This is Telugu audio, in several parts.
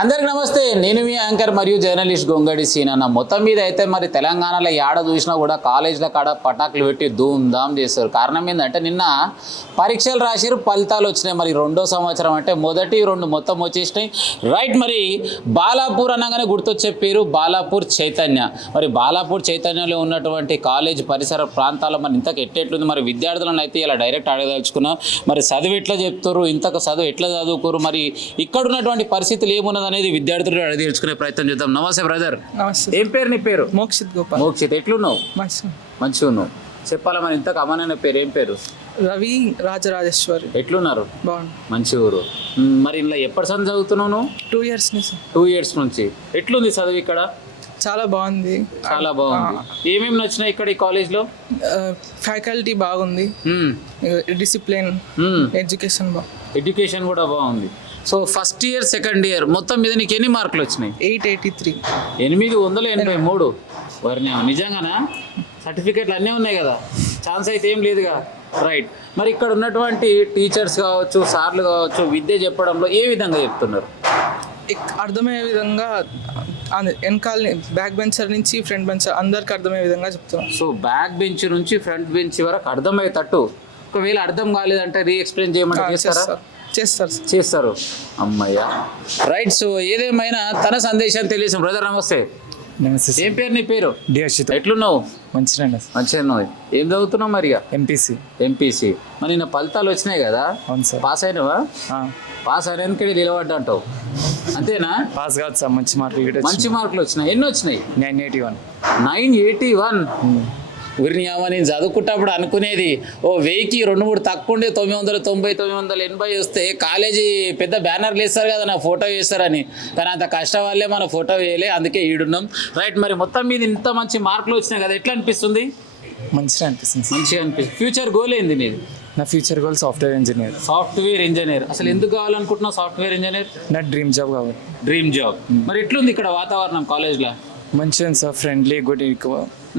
అందరికి నమస్తే. నేను మీ యాంకర్ మరియు జర్నలిస్ట్ గొంగడి సీనన్న. మొత్తం మీద అయితే మరి తెలంగాణలో ఏడ చూసినా కూడా కాలేజీల కాడ పటాకులు పెట్టి ధూమ్ ధామ్ చేస్తారు. కారణం ఏంటంటే నిన్న పరీక్షలు రాసిరు, ఫలితాలు వచ్చినాయి. మరి రెండో సంవత్సరం అంటే మొదటి రెండు మొత్తం వచ్చేసినాయి. రైట్, మరి బాలాపూర్ అనగానే గుర్తొచ్చే పేరు బాలాపూర్ చైతన్య. మరి బాలాపూర్ చైతన్యంలో ఉన్నటువంటి కాలేజ్ పరిసర ప్రాంతాల్లో మరి ఇంతకు ఎట్టెట్లుంది, మరి విద్యార్థులను అయితే ఇలా డైరెక్ట్ అడగదలుచుకున్నాం. మరి చదువు ఎట్లా చెప్తారు, ఇంతకు చదువు ఎట్లా చదువుకోరు, మరి ఇక్కడ ఉన్నటువంటి పరిస్థితులు ఏమున్నది అనేది విద్యార్థులు అడిగి తెలుసుకునే ప్రయత్నం చేద్దాం. నమస్తే బ్రదర్. నమస్తే. ఏం పేరు నీ పేరు? మోక్షిత్ గోపాల్. మోక్షిత్, ఎట్లున్నావు? మంచిగా ఉన్నావు. చెప్పాలా మరి ఇంతకు అమ్మనైన పేరు ఏం పేరు? రవి రాజరాజేశ్వరి. ఎట్లున్నారు? బాగుంది. మంచి ఊరు. మరి ఇలా ఎప్పటి సంది చదువుతున్నావు నువ్వు? 2 years నుంచి. 2 years నుంచి. ఎట్లుంది చదువు ఇక్కడ? చాలా బాగుంది. చాలా బాగుంది. ఏమేమి నచ్చినాయి ఇక్కడ ఈ కాలేజ్లో? ఫ్యాకల్టీ బాగుంది, డిసిప్లిన్, ఎడ్యుకేషన్ బాగుంది. ఎడ్యుకేషన్ కూడా బాగుంది. So first year second year మొత్తం మీద నీకు ఎన్ని మార్కులు వచ్చినాయి? 883. 883. వారిని నిజంగానా? సర్టిఫికేట్లు అన్నీ ఉన్నాయి కదా, ఛాన్స్ అయితే ఏం లేదుగా. రైట్, మరి ఇక్కడ ఉన్నటువంటి టీచర్స్ కావచ్చు, సార్లు కావచ్చు, విద్య చెప్పడంలో ఏ విధంగా చెప్తున్నారు? అర్థమయ్యే విధంగా వెనకాల బ్యాక్ బెంచర్ నుంచి ఫ్రంట్ బెంచర్ అందరికి అర్థమయ్యే విధంగా చెప్తాం. సో బ్యాక్ బెంచ్ నుంచి ఫ్రంట్ బెంచ్ వరకు అర్థమయ్యేటట్టు. ఒకవేళ అర్థం కాలేదంటే రీఎక్స్ప్లెయిన్ చేయమంటే చేస్తారు. అమ్మయ్య. రైట్, సో ఏదేమైనా తన సందేశాన్ని తెలియజేసాం. బ్రదర్ నమస్తే. నమస్తే. ఏం పేరు నీ పేరు? డియర్షిత్. ఎట్లున్నావు? మంచిగా మంచిగా. ఏం చదువుతున్నావు మరి? ఎంపీసీ. మరి నిన్న ఫలితాలు వచ్చినాయి కదా, అవును సార్. పాస్ అయినవా? పాస్ అయినందుకే నిలబడ్డా అంటావు, అంతేనా? పాస్ కాదు సార్, మంచి మార్కులు. మంచి మార్కులు వచ్చినాయి. ఎన్ని వచ్చినాయి? 981. 981. ఊరిని నేను చదువుకుంటప్పుడు అనుకునేది 1000కి 2-3 తక్కువ ఉండే 990, 980 వస్తే కాలేజీ పెద్ద బ్యానర్లు వేస్తారు కదా, నా ఫోటో వేస్తారని. కానీ అంత కష్టం వల్లే మన ఫోటో వేయలే, అందుకే ఈడున్నాం. రైట్, మరి మొత్తం మీద ఇంత మంచి మార్కులు వచ్చినాయి కదా, ఎట్లా అనిపిస్తుంది? మంచిగా అనిపిస్తుంది. ఫ్యూచర్ గోల్ ఏంది నీది? నా ఫ్యూచర్ గోల్ సాఫ్ట్వేర్ ఇంజనీర్. అసలు ఎందుకు కావాలనుకుంటున్నావు సాఫ్ట్వేర్ ఇంజనీర్? నా డ్రీమ్ జాబ్ కావాలి. Dream job. మరి ఎట్లుంది ఇక్కడ వాతావరణం కాలేజ్లో? మంచిగా సార్, ఫ్రెండ్లీ, గుడ్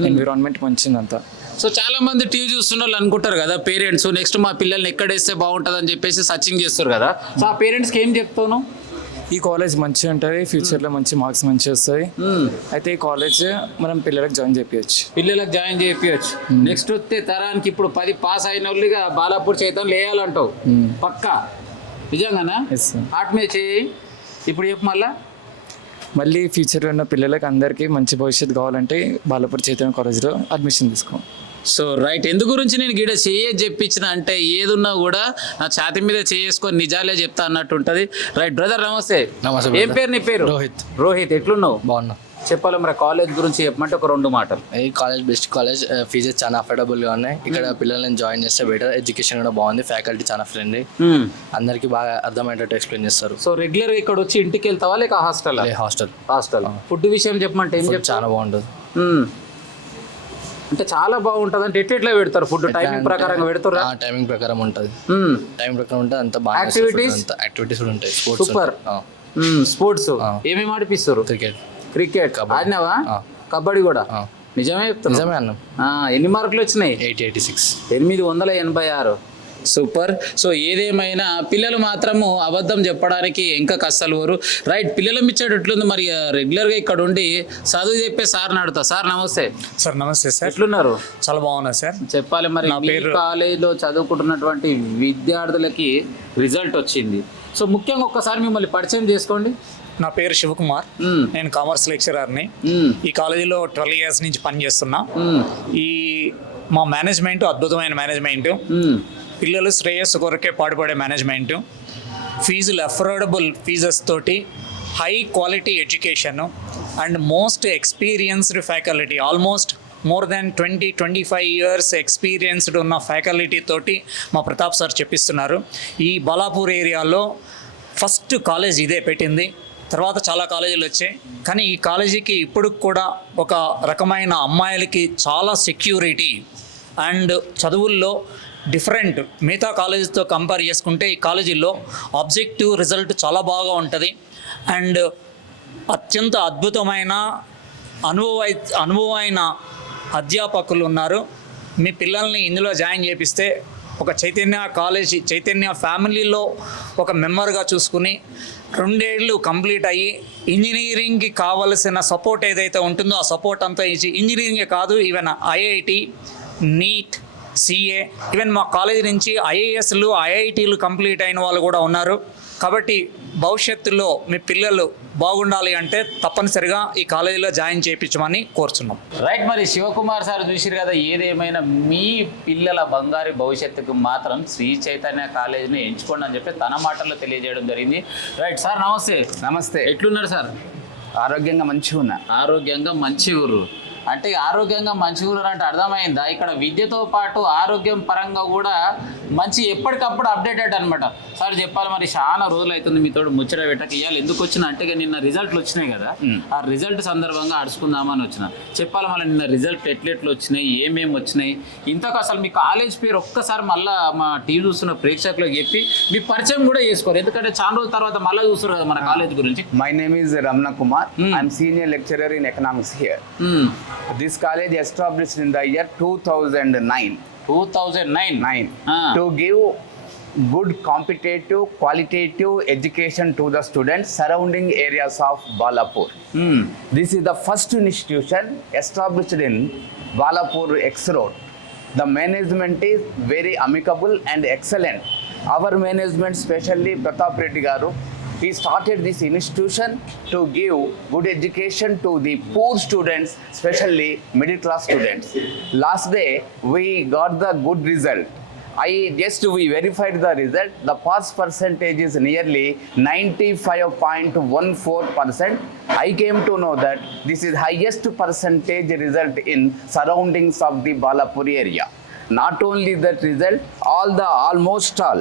ఎన్విరాన్మెంట్ మంచిది అంతా. సో చాలా మంది టీవీ చూస్తున్న వాళ్ళు అనుకుంటారు కదా పేరెంట్స్, నెక్స్ట్ మా పిల్లల్ని ఎక్కడ వేస్తే బాగుంటుంది అని చెప్పేసి సర్చింగ్ చేస్తారు కదా. సో ఆ పేరెంట్స్కి ఏం చెప్తాను? ఈ కాలేజ్ మంచిగా ఉంటుంది, ఫ్యూచర్లో మంచి మార్క్స్ మంచిగా వస్తాయి. అయితే ఈ కాలేజ్ మనం పిల్లలకు జాయిన్ చేయించవచ్చు. నెక్స్ట్ వస్తే తరానికి ఇప్పుడు 10 పాస్ అయిన వాళ్ళుగా బాలాపూర్ చైతన్యం వేయాలంటావు పక్కా? నిజంగానా? హార్ట్ మ్యాచ్ ఇప్పుడు చెప్పు మళ్ళీ ఫ్యూచర్లో ఉన్న పిల్లలకి అందరికీ మంచి భవిష్యత్తు కావాలంటే బాలాపూర్ చైతన్య కాలేజ్లో అడ్మిషన్ తీసుకో. సో రైట్, ఎందు గురించి నేను గిడ చెప్పించిన అంటే ఏదున్నా కూడా నా ఛాతి మీద చేసుకొని నిజాలే చెప్తా అన్నట్టు ఉంటుంది. రైట్ బ్రదర్ నమస్తే. ఏం పేరు నీ పేరు? రోహిత్. ఎట్లున్నావు? బాగున్నా. చెప్పాలి మరి కాలేజ్ గురించి చెప్పమంటే ఒక 2 మాటలు. ఈ కాలేజ్ బెస్ట్ కాలేజ్, ఫీజెస్ చాలా అఫోర్డబుల్గా ఉన్నాయి. ఇక్కడ పిల్లల్ని జాయిన్ చేస్తే బెటర్, ఎడ్యుకేషన్ కూడా బాగుంది, ఫ్యాకల్టీ చాలా ఫ్రెండ్లీ, అందరికి బాగా అర్థమయ్యేటట్టు ఎక్స్ప్లెయిన్ చేస్తారు. సో రెగ్యులర్ ఇక్కడ వచ్చి ఇంటికి వెళ్తావా లేక హాస్టల్? ఫుడ్ విషయం చెప్పమంటే ఏం చెప్తారు? చాలా బాగుంటుంది. అంటే చాలా బాగుంటుంది అంటే ఎట్లా పెడతారు ఫుడ్? టైమింగ్ ప్రకారం పెడతారు? టైమింగ్ ప్రకారం ఉంటుంది. అంత బాగా యాక్టివిటీస్ కూడా ఉంటాయి. సూపర్. స్పోర్ట్స్ ఏమేమి ఆడిపిస్తారు? క్రికెట్ ఆడినావా? కబడ్డీ కూడా? నిజమే అన్న. ఎన్ని మార్కులు వచ్చినాయి? 886. 886. సూపర్. సో ఏదేమైనా పిల్లలు మాత్రము అబద్ధం చెప్పడానికి ఇంకా కష్టలు. రైట్, పిల్లలు ఇచ్చేటట్లుంది. మరి రెగ్యులర్గా ఇక్కడ ఉండి చదువు చెప్పే సార్ అడుగుతా. సార్ నమస్తే. సార్ నమస్తే సార్. ఎట్లున్నారు? చాలా బాగున్నారు సార్. చెప్పాలి మరి కాలేజీలో చదువుకుంటున్నటువంటి విద్యార్థులకి రిజల్ట్ వచ్చింది. సో ముఖ్యంగా ఒక్కసారి మిమ్మల్ని పరిచయం చేసుకోండి. నా పేరు శివకుమార్, నేను కామర్స్ లెక్చరర్ని. ఈ కాలేజీలో 12 years నుంచి పనిచేస్తున్నా. ఈ మా మేనేజ్మెంట్ అద్భుతమైన మేనేజ్మెంట్, పిల్లలు శ్రేయస్సు కొరకే పాటుపడే మేనేజ్మెంటు, ఫీజులు అఫోర్డబుల్ ఫీజెస్ తోటి high quality education and most experienced faculty, almost more than 20-25 years experienced ఉన్న ఫ్యాకల్టీ తోటి మా ప్రతాప్ సార్ చెప్పిస్తున్నారు. ఈ బాలాపూర్ ఏరియాలో ఫస్ట్ కాలేజ్ ఇదే పెట్టింది, తర్వాత చాలా కాలేజీలు వచ్చాయి. కానీ ఈ కాలేజీకి ఇప్పుడు కూడా ఒక రకమైన అమ్మాయిలకి చాలా సెక్యూరిటీ అండ్ చదువుల్లో డిఫరెంట్, మిగతా కాలేజీతో కంపేర్ చేసుకుంటే ఈ కాలేజీలో ఆబ్జెక్టివ్ రిజల్ట్ చాలా బాగా ఉంటుంది. అండ్ అత్యంత అద్భుతమైన అనుభవమైన అధ్యాపకులు ఉన్నారు. మీ పిల్లల్ని ఇందులో జాయిన్ చేపిస్తే ఒక చైతన్య కాలేజీ చైతన్య ఫ్యామిలీలో ఒక మెంబర్గా చూసుకుని 2 ఏళ్ళు కంప్లీట్ అయ్యి ఇంజనీరింగ్కి కావలసిన సపోర్ట్ ఏదైతే ఉంటుందో ఆ సపోర్ట్ అంతా ఇచ్చి ఇంజనీరింగే కాదు even IIT, NEET, CA, even మా కాలేజీ నుంచి ఐఏఎస్లు, ఐఐటీలు కంప్లీట్ అయిన వాళ్ళు కూడా ఉన్నారు. కాబట్టి భవిష్యత్తులో మీ పిల్లలు బాగుండాలి అంటే తప్పనిసరిగా ఈ కాలేజీలో జాయిన్ చేయించమని కోరుచున్నాం. రైట్, మరి శివకుమార్ సార్ చూసిరు కదా, ఏదేమైనా మీ పిల్లల బంగారు భవిష్యత్తుకు మాత్రం శ్రీ చైతన్య కాలేజీని ఎంచుకోండి అని చెప్పి తన మాటల్లో తెలియజేయడం జరిగింది. రైట్ సార్, నమస్తే. నమస్తే. ఎట్లున్నారు సార్? ఆరోగ్యంగా మంచిగా ఉన్నా. ఆరోగ్యంగా మంచిగుర్రు అంటే ఆరోగ్యంగా మంచిగుర్రు అంటే అర్థమైందా? ఇక్కడ విద్యతో పాటు ఆరోగ్యం పరంగా కూడా మంచి ఎప్పటికప్పుడు అప్డేటెడ్ అనమాట. సార్ చెప్పాలి, మరి చాలా రోజులు అవుతుంది మీతో ముచ్చట పెట్టక. ఇవాళ ఎందుకు వచ్చిన అంటే నిన్న రిజల్ట్లు వచ్చినాయి కదా, ఆ రిజల్ట్ సందర్భంగా అడుచుకుందామని వచ్చిన. చెప్పాలి మళ్ళీ నిన్న రిజల్ట్ ఎట్లెట్లు వచ్చినాయి, ఏమేమి వచ్చినాయి, ఇంతకు అసలు మీ కాలేజ్ పేరు ఒక్కసారి మళ్ళీ మా టీవీ చూస్తున్న ప్రేక్షకులకు చెప్పి మీ పరిచయం కూడా చేసుకోరు, ఎందుకంటే చాలా రోజుల తర్వాత మళ్ళీ చూస్తారు కదా మన కాలేజ్ గురించి. My name is Ramna Kumar. I'm senior lecturer in economics here. This college established in the year 2009. 2009. To give good competitive, qualitative education to the students surrounding areas of Balapur. This is the first institution established in Balapur X Road. The management is very amicable and excellent. Our management, especially Pratap Reddy Garu, he started this institution to give good education to the poor students, especially middle class students. Last day we got the good result. We verified the result. The pass percentage is nearly 95.14%. I came to know that this is highest percentage result in surroundings of the Balapur area. Not only that result, almost all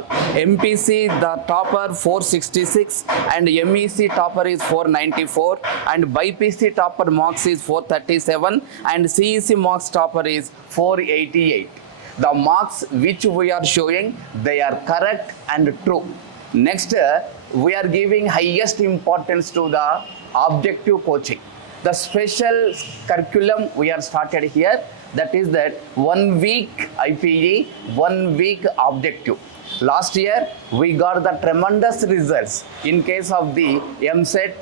MPC the topper 466 and MEC topper is 494 and BPC topper marks is 437 and CEC marks topper is 488. The marks which we are showing, they are correct and true. Next, we are giving highest importance to the objective coaching. The special curriculum we are started here, that is that 1 week IPE, 1 week objective. Last year we got the tremendous results in case of the MSET.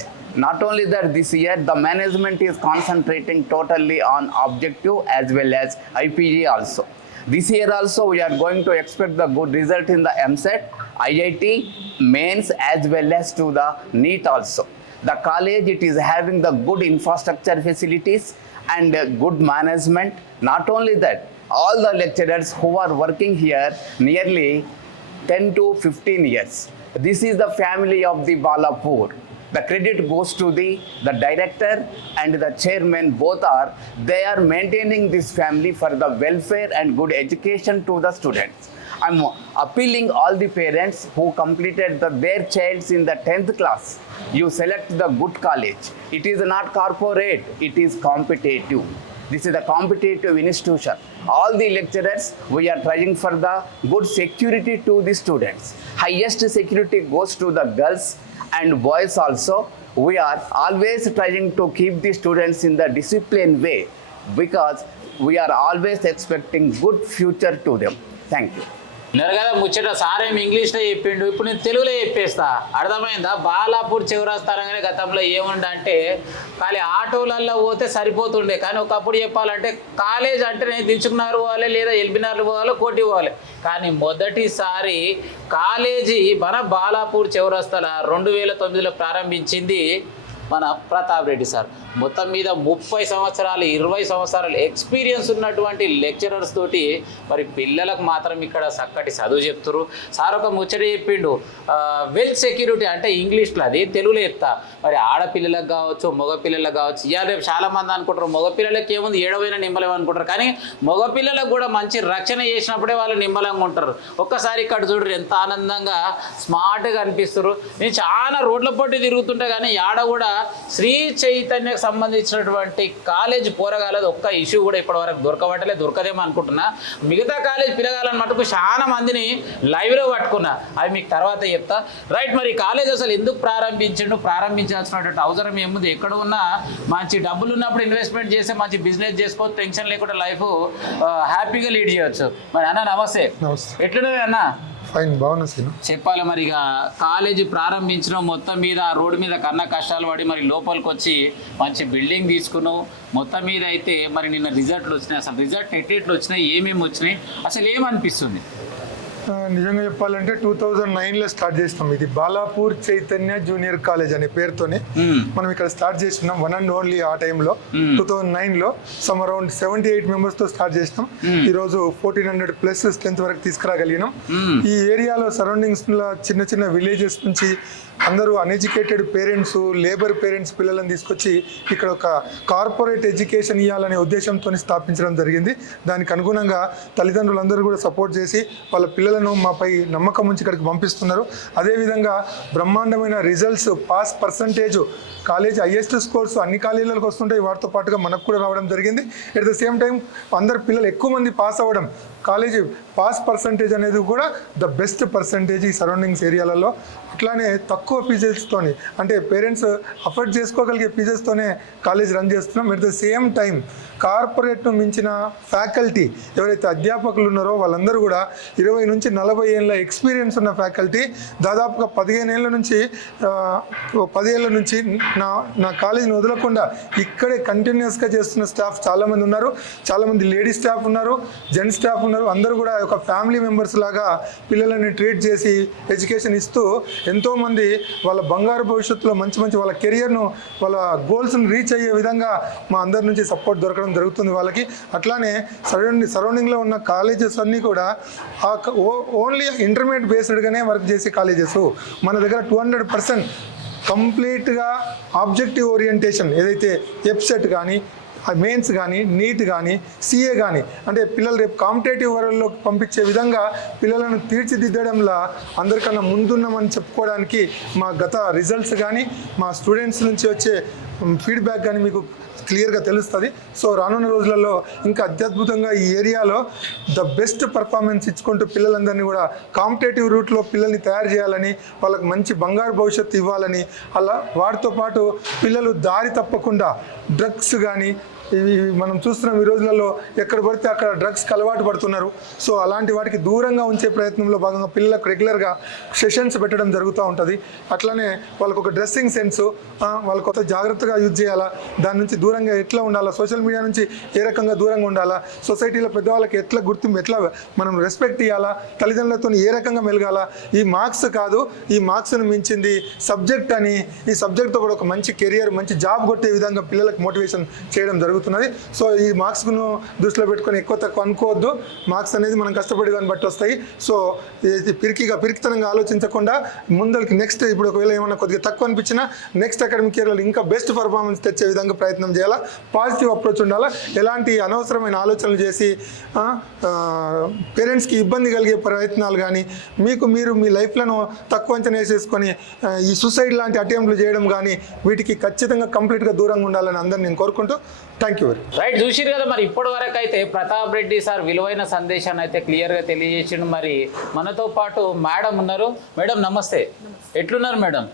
Not only that, this year the management is concentrating totally on objective as well as IPE also. This year also we are going to expect the good result in the MSET, IIT, mains as well as to the NEET also. The college, it is having the good infrastructure facilities and good management. Not only that, all the lecturers who are working here nearly 10 to 15 years. This is the family of the Balapur. The credit goes to the director and the chairman, both they are maintaining this family for the welfare and good education to the students. I'm appealing all the parents who completed their childs in the 10th class. You select the good college. It is not corporate, it is competitive. This is a competitive institution. All the lecturers, we are trying for the good security to the students. Highest security goes to the girls and boys also. We are always trying to keep the students in the disciplined way because we are always expecting good future to them. Thank you. కదా ముచ్చట సారేమి ఇంగ్లీష్లో చెప్పిండు, ఇప్పుడు నేను తెలుగులో చెప్పేస్తా. అర్థమైందా? బాలాపూర్ చివరస్తారంగానే గతంలో ఏముండంటే ఖాళీ ఆటోలల్లో పోతే సరిపోతుండే, కానీ ఒకప్పుడు చెప్పాలంటే కాలేజ్ అంటే నేను దించుకున్నారు పోవాలి లేదా ఎల్బినార్లు పోవాలి, కోటి పోవాలి. కానీ మొదటిసారి కాలేజీ మన బాలాపూర్ చివరస్తాల 2009లో ప్రారంభించింది మన ప్రతాప్ రెడ్డి సార్. మొత్తం మీద 30 సంవత్సరాలు 20 సంవత్సరాలు ఎక్స్పీరియన్స్ ఉన్నటువంటి లెక్చరర్స్ తోటి మరి పిల్లలకు మాత్రం ఇక్కడ చక్కటి చదువు చెప్తారు. సార్ ఒక ముచ్చట చెప్పిండు, వెల్త్ సెక్యూరిటీ అంటే ఇంగ్లీష్లో, అది తెలుగులో చెప్తా. మరి ఆడపిల్లలకు కావచ్చు, మగపిల్లలకు కావచ్చు. ఇవాళ రేపు చాలామంది అనుకుంటారు మగపిల్లలకి ఏముంది ఏడవైనా నిమ్మలేము అనుకుంటారు, కానీ మగపిల్లలకు కూడా మంచి రక్షణ చేసినప్పుడే వాళ్ళు నిమ్మలంగా ఉంటారు. ఒక్కసారి ఇక్కడ చూడరు ఎంత ఆనందంగా స్మార్ట్గా అనిపిస్తారు. నేను చాలా రోడ్ల పొట్టి తిరుగుతుంటా కానీ ఆడ కూడా శ్రీ చైతన్యకు సంబంధించినటువంటి కాలేజ్ పోరగాలది ఒక్క ఇష్యూ కూడా ఇప్పటివరకు దొరకదేమో అనుకుంటున్నా. మిగతా కాలేజ్ పిల్లగాలని మటుకు చాలా మందిని లైవ్లో పట్టుకున్నా, అవి మీకు తర్వాత చెప్తా. రైట్, మరి కాలేజ్ అసలు ఎందుకు ప్రారంభించాల్సినటువంటి అవసరం ఏముంది? ఎక్కడ ఉన్నా మంచి డబ్బులు ఉన్నప్పుడు ఇన్వెస్ట్మెంట్ చేస్తే మంచి బిజినెస్ చేసుకోవచ్చు, టెన్షన్ లేకుండా లైఫ్ హ్యాపీగా లీడ్ చేయవచ్చు. మరి అన్న నమస్తే, ఎట్లున్నావే అన్న? ఫైన్, బాగున్నా సీను. చెప్పాలి మరి, ఇక కాలేజీ ప్రారంభించిన మొత్తం మీద రోడ్డు మీద కన్నా కష్టాలు పడి మరి లోపలికి వచ్చి మంచి బిల్డింగ్ తీసుకున్నావు. మొత్తం మీద అయితే మరి నిన్న రిజల్ట్లు వచ్చినాయి, అసలు రిజల్ట్ ఎట్లెట్లు వచ్చినాయి, ఏమేమి వచ్చినాయి, అసలు ఏమనిపిస్తుంది? నిజంగా చెప్పాలంటే 2009లో స్టార్ట్ చేసినాం. ఇది బాలాపూర్ చైతన్య జూనియర్ కాలేజ్ అనే పేరుతోనే మనం ఇక్కడ స్టార్ట్ చేసినాం. వన్ అండ్ ఓన్లీ ఆ టైంలో 2009లో సమ్ అరౌండ్ 78 మెంబర్స్ తో స్టార్ట్ చేసినాం. ఈ రోజు 1400+ స్ట్రెంత్ వరకు తీసుకురాగలిగినాం. ఈ ఏరియాలో సరౌండింగ్స్ చిన్న చిన్న విలేజెస్ నుంచి అందరూ అన్ఎడ్యుకేటెడ్ పేరెంట్స్, లేబర్ పేరెంట్స్ పిల్లలను తీసుకొచ్చి ఇక్కడ ఒక కార్పొరేట్ ఎడ్యుకేషన్ ఇవ్వాలనే ఉద్దేశంతో స్థాపించడం జరిగింది. దానికి అనుగుణంగా తల్లిదండ్రులందరూ కూడా సపోర్ట్ చేసి వాళ్ళ పిల్లలను మాపై నమ్మకం ఉంచి ఇక్కడికి పంపిస్తున్నారు. అదేవిధంగా బ్రహ్మాండమైన results, pass percentage, college highest scores అన్ని కాలేజీలకు వస్తుంటాయి. వాటితో పాటుగా మనకు కూడా రావడం జరిగింది. ఎట్ ద సేమ్ టైం అందరు పిల్లలు ఎక్కువ మంది పాస్ అవ్వడం, కాలేజీ పాస్ పర్సంటేజ్ అనేది కూడా ద బెస్ట్ పర్సంటేజ్ ఈ సరౌండింగ్స్ ఏరియాలలో. అట్లానే తక్కువ ఫీజెస్తోని, అంటే పేరెంట్స్ అఫోర్డ్ చేసుకోగలిగే ఫీజెస్తోనే కాలేజ్ రన్ చేస్తున్నాం. ఎట్ ద సేమ్ టైం కార్పొరేట్ను మించిన ఫ్యాకల్టీ ఎవరైతే అధ్యాపకులు ఉన్నారో వాళ్ళందరూ కూడా 20 నుంచి 40 ఏళ్ళ ఎక్స్పీరియన్స్ ఉన్న ఫ్యాకల్టీ. దాదాపుగా 15 ఏళ్ళ నుంచి 10 ఏళ్ళ నుంచి నా కాలేజీని వదలకుండా ఇక్కడే కంటిన్యూస్గా చేస్తున్న స్టాఫ్ చాలామంది ఉన్నారు. చాలామంది లేడీ స్టాఫ్ ఉన్నారు, జెంట్స్ స్టాఫ్ ఉన్నారు. అందరూ కూడా ఒక ఫ్యామిలీ మెంబర్స్ లాగా పిల్లలని ట్రీట్ చేసి ఎడ్యుకేషన్ ఇస్తూ ఎంతోమంది వాళ్ళ బంగారు భవిష్యత్తులో మంచి వాళ్ళ కెరియర్ను, వాళ్ళ గోల్స్ని రీచ్ అయ్యే విధంగా మా అందరి నుంచి సపోర్ట్ దొరకడం జరుగుతుంది వాళ్ళకి. అట్లానే సరౌండింగ్లో ఉన్న కాలేజెస్ అన్నీ కూడా ఓన్లీ ఇంటర్మీడియట్ బేస్డ్గానే వర్క్ చేసే కాలేజెస్. మన దగ్గర 200% కంప్లీట్గా ఆబ్జెక్టివ్ ఓరియంటేషన్, ఏదైతే ఎప్సెట్ కానీ, మెయిన్స్ కానీ, నీట్ కానీ, సిఏ కానీ, అంటే పిల్లలు రేపు కాంపిటేటివ్ వరల్డ్లోకి పంపించే విధంగా పిల్లలను తీర్చిదిద్దడంలో అందరికన్నా ముందున్నామని చెప్పుకోవడానికి మా గత రిజల్ట్స్ కానీ, మా స్టూడెంట్స్ నుంచి వచ్చే ఫీడ్బ్యాక్ కానీ మీకు క్లియర్గా తెలుస్తుంది. సో రానున్న రోజులలో ఇంకా అత్యద్భుతంగా ఈ ఏరియాలో ద బెస్ట్ పర్ఫార్మెన్స్ ఇచ్చుకుంటూ పిల్లలందరినీ కూడా కాంపిటేటివ్ రూట్లో పిల్లల్ని తయారు చేయాలని, వాళ్ళకి మంచి బంగారు భవిష్యత్తు ఇవ్వాలని, అలా వాటితో పాటు పిల్లలు దారి తప్పకుండా డ్రగ్స్ కానీ, ఇవి మనం చూస్తున్నాం ఈ రోజులలో ఎక్కడ పడితే అక్కడ డ్రగ్స్కి అలవాటు పడుతున్నారు. సో అలాంటి వాటికి దూరంగా ఉంచే ప్రయత్నంలో భాగంగా పిల్లలకు రెగ్యులర్గా సెషన్స్ పెట్టడం జరుగుతూ ఉంటుంది. అట్లానే వాళ్ళకు ఒక డ్రెస్సింగ్ సెన్స్, వాళ్ళ కొత్త జాగ్రత్తగా యూజ్ చేయాలా, దాని నుంచి దూరంగా ఎట్లా ఉండాలా, సోషల్ మీడియా నుంచి ఏ రకంగా దూరంగా ఉండాలా, సొసైటీలో పెద్దవాళ్ళకి ఎట్లా గుర్తింపు, ఎట్లా మనం రెస్పెక్ట్ ఇవ్వాలా, తల్లిదండ్రులతో ఏ రకంగా మెలగాల. ఈ మార్క్స్ కాదు, ఈ మార్క్స్ను మించింది సబ్జెక్ట్ అని, ఈ సబ్జెక్ట్తో కూడా ఒక మంచి కెరియర్, మంచి జాబ్ కొట్టే విధంగా పిల్లలకు మోటివేషన్ చేయడం జరుగుతున్నది. సో ఈ మార్క్స్ను దృష్టిలో పెట్టుకొని ఎక్కువ తక్కువ అనుకోవద్దు. మార్క్స్ అనేది మనం కష్టపడే దాన్ని బట్టి వస్తాయి. సో పిరికితనంగా ఆలోచించకుండా ముందరికి నెక్స్ట్, ఇప్పుడు ఒకవేళ ఏమన్నా కొద్దిగా తక్కువ అనిపించినా నెక్స్ట్ అకాడమిక్ ఇయర్లో ఇంకా బెస్ట్ పర్ఫార్మెన్స్ తెచ్చే విధంగా ప్రయత్నం చేయాలా. పాజిటివ్ అప్రోచ్ ఉండాలా. ఎలాంటి అనవసరమైన ఆలోచనలు చేసి పేరెంట్స్కి ఇబ్బంది కలిగే ప్రయత్నాలు కానీ, మీరు మీ లైఫ్లను తక్కువ అంచనా వేసేసుకొని ఈ సూసైడ్ లాంటి అటెంప్ట్లు చేయడం కానీ, వీటికి ఖచ్చితంగా కంప్లీట్గా దూరంగా ఉండాలని అందరిని నేను కోరుకుంటూ thank you very much. Right, చూసిరు కదా మరి ఇప్పటి వరకు అయితే ప్రతాప్ రెడ్డి సార్ విలువైన సందేశాన్ని అయితే క్లియర్గా తెలియజేసిండు. మరి మనతో పాటు మేడం ఉన్నారు. మేడం నమస్తే, ఎట్లున్నారు madam?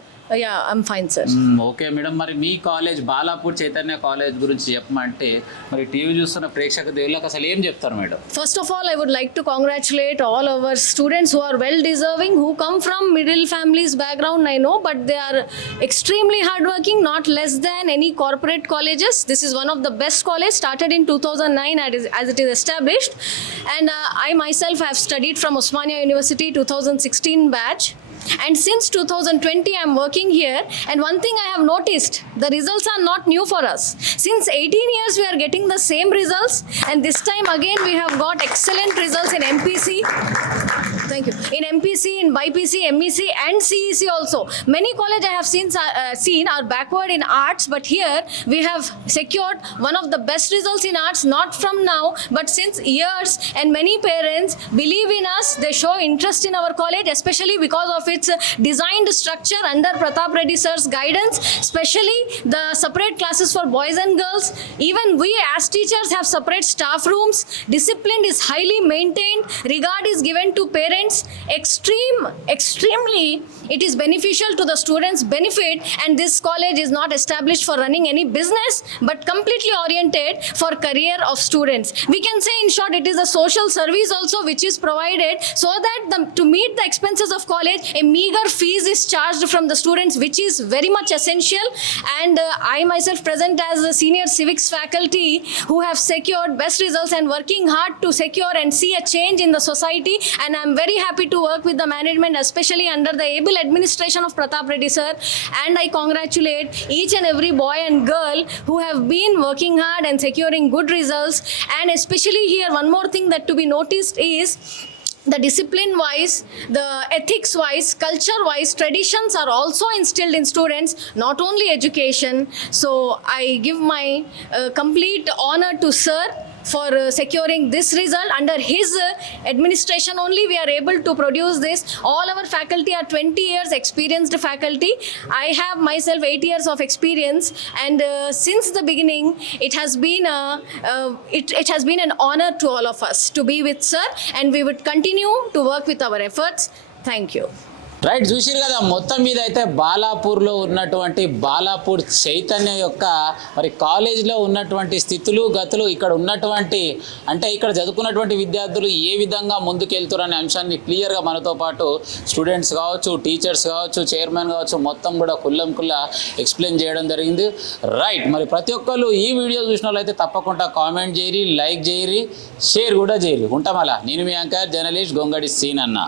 Yeah, I'm fine, sir. Okay madam, మరి మీ కాలేజ్ బాలాపూర్ చైతన్య కాలేజ్ గురించి చెప్పమంటే మరి టీవీ చూస్తున్న ప్రేక్షక దేవుళ్ళకి అసలు ఏం చెప్తారు madam? First of all, I would like to congratulate all our students who are well deserving, who come from middle families background, I know, but they are extremely hardworking, not less than any corporate colleges. This is one of the best colleges, started in 2009 as it is established. And I myself have studied from Osmania University 2016 batch. And since 2020 I am working here, and one thing I have noticed, the results are not new for us. Since 18 years we are getting the same results, and this time again we have got excellent results in MPC. Thank you. In MPC, in BIPC, MEC, and CEC also, many college I have seen are backward in arts, but here we have secured one of the best results in arts, not from now, but since years. And many parents believe in us. They show interest in our college, especially because of its designed structure under Pratap Reddy sir's guidance, especially the separate classes for boys and girls. Even we as teachers have separate staff rooms. Discipline is highly maintained. Regard is given to parents. Extremely, it is beneficial to the students' benefit, and this college is not established for running any business, but completely oriented for career of students. We can say, in short, it is a social service also which is provided, so that to meet the expenses of college, a meager fees is charged from the students, which is very much essential. And I myself present as a senior civics faculty who have secured best results and working hard to secure and see a change in the society. And I'm very happy to work with the management, especially under the able administration of Pratap Reddy sir. And I congratulate each and every boy and girl who have been working hard and securing good results. And especially here, one more thing that to be noticed is the discipline wise, the ethics wise, culture wise, traditions are also instilled in students, not only education. So I give my complete honor to sir for securing this result. Under his administration only we are able to produce this. All our faculty are 20 years experienced faculty. I have myself 8 years of experience, and since the beginning it has been it has been an honor to all of us to be with sir, and we would continue to work with our efforts. Thank you. Right, చూసిరు కదా. మొత్తం మీద అయితే బాలాపూర్లో ఉన్నటువంటి బాలాపూర్ చైతన్య యొక్క మరి కాలేజ్లో ఉన్నటువంటి స్థితులు గతులు, ఇక్కడ ఉన్నటువంటి అంటే ఇక్కడ చదువుకున్నటువంటి విద్యార్థులు ఏ విధంగా ముందుకెళ్తారనే అంశాన్ని క్లియర్గా మనతో పాటు స్టూడెంట్స్ కావచ్చు, టీచర్స్ కావచ్చు, చైర్మన్ కావచ్చు, మొత్తం కూడా కుల్లా ఎక్స్ప్లెయిన్ చేయడం జరిగింది. రైట్, మరి ప్రతి ఒక్కళ్ళు ఈ వీడియో చూసిన వాళ్ళైతే తప్పకుండా కామెంట్ చేయరి, లైక్ చేయరి, షేర్ కూడా చేయరి. ఉంటాం అలా. నేను మీ యాంకర్ జర్నలిస్ట్ గొంగడి సీనన్న.